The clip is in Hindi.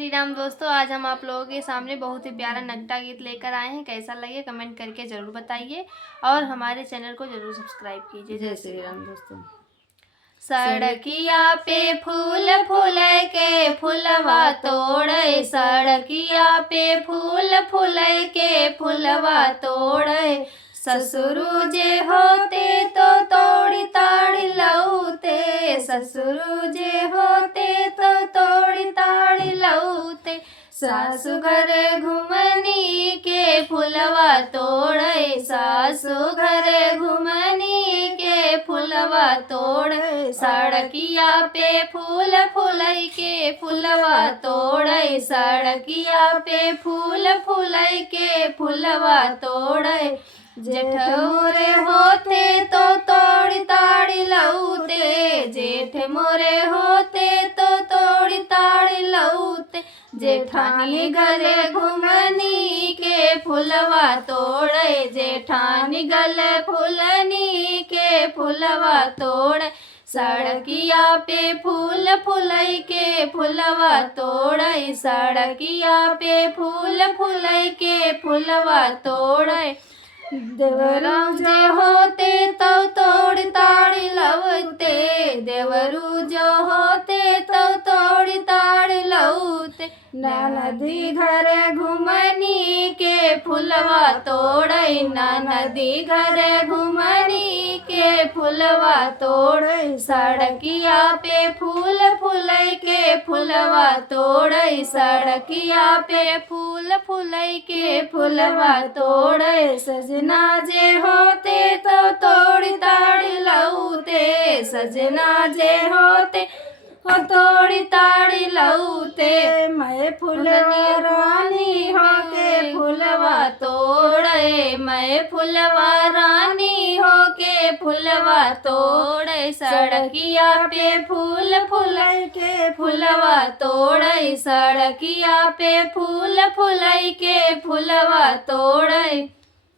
श्री राम दोस्तों, आज हम आप लोगों के सामने बहुत ही प्यारा नगटा गीत लेकर आए हैं। कैसा लगे कमेंट करके ज़रूर बताइए और हमारे चैनल को ज़रूर सब्सक्राइब कीजिए। जय श्री राम दोस्तों। सड़किया पे फूल फूल के फुलवा तोड़े, सड़किया पे फूल फूल के फुलवा तोड़े। ससुरु जे होते तो तोड़ी ताड़ी लौते, ससुरु जे होते तो तोड़ी ताड़ी लौते। सासु घरे घुमनी के फुलवा तोड़े, सासु घरे घुमनी के फुलवा तोड़े। सड़किया पे फूल फूल के फुलवा तोड़े, सड़किया पे फूल फूल के फुलवा तोड़े। जेठ मोरे होते तो तोड़ी ताड़ी लौते, जेठ मोरे होते तो तोड़ी ताड़ी लौते। जेठानी घरे घुमनी के फुलवा तोड़े, जेठानी गले फुलनी के फुलवा तोड़े। सड़किया पे फूल फूल के फुलवा तोड़े, सड़किया पे फूल फूल के फुलवा तोड़े। देवरू जो होते तो तोड़ी ताड़ी लौते, देवरू जो होते तो तोड़ी ताड़ी लौते। नदी घरे घुमनी के फुलवा तोड़े, नदी घरे घुमनी के फुलवा तोड़े। सड़किया पे फूल फूल के फुलवा तोड़े, सड़किया पे फूल फूल के फुलवा तोड़े। सजना जे होते तो तोड़ी ताड़ी लौते, सजना जे होते हो तोड़ी ताड़ी लौते। मैं फुलवा रानी हो के फुलवा तोड़े, मैं फुलवा रानी हो के फुलवा तोड़े। सड़किया पे फूल फूल के फुलवा तोड़े, सड़किया पे फूल फूल के फुलवा तोड़े।